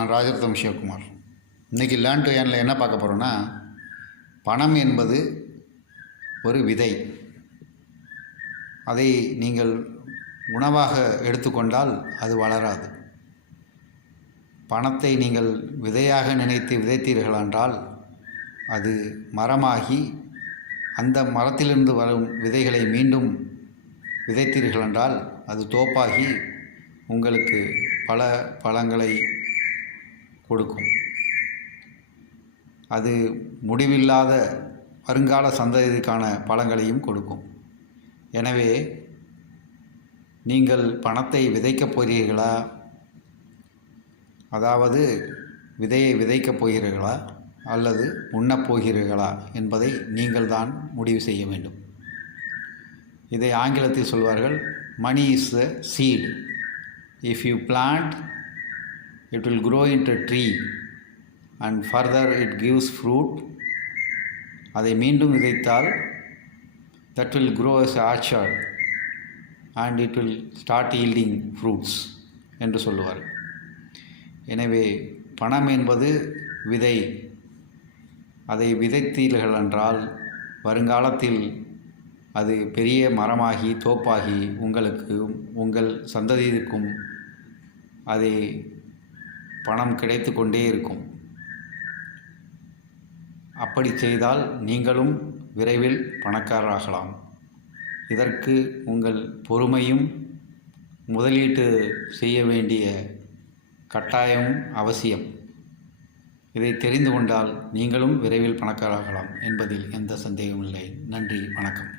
நான் ராஜரத்னம் சிவகுமார். இன்றைக்கி learn to ஏர்னில் என்ன பார்க்க போகிறோன்னா, பணம் என்பது ஒரு விதை. அதை நீங்கள் உணவாக எடுத்துக்கொண்டால் அது வளராது. பணத்தை நீங்கள் விதையாக நினைத்து விதைத்தீர்கள் என்றால் அது மரமாகி அந்த மரத்திலிருந்து வரும் விதைகளை மீண்டும் விதைத்தீர்கள் என்றால் அது தோப்பாகி உங்களுக்கு பல பழங்களை கொடுக்கும். அது முடிவில்லாத வருங்கால சந்ததிக்கான பழங்களையும் கொடுக்கும். எனவே நீங்கள் பணத்தை விதைக்கப் போகிறீர்களா, அதாவது விதையை விதைக்கப் போகிறீர்களா அல்லது உண்ணப் போகிறீர்களா என்பதை நீங்கள் தான் முடிவு செய்ய வேண்டும். இதை ஆங்கிலத்தில் சொல்வார்கள், money is a seed. If you plant, it will grow into a tree and further it gives fruit. அதை மீண்டும் விதைத்தால் that will grow as an orchard and it will start yielding fruits என்று சொல்லுவார். எனவே பணம் என்பது விதை. அதை விதைத்தீர்கள் என்றால் வருங்காலத்தில் அது பெரிய மரமாகி தோப்பாகி உங்களுக்கும் உங்கள் சந்ததிக்கும் அதை பணம் கிடைத்து கொண்டே இருக்கும். அப்படி செய்தால் நீங்களும் விரைவில் பணக்காரராகலாம். இதற்கு உங்கள் பொறுமையும் முதலீட்டு செய்ய வேண்டிய கட்டாயம் அவசியம். இதை தெரிந்து கொண்டால் நீங்களும் விரைவில் பணக்காரராகலாம் என்பதில் எந்த சந்தேகமும் இல்லை. நன்றி, வணக்கம்.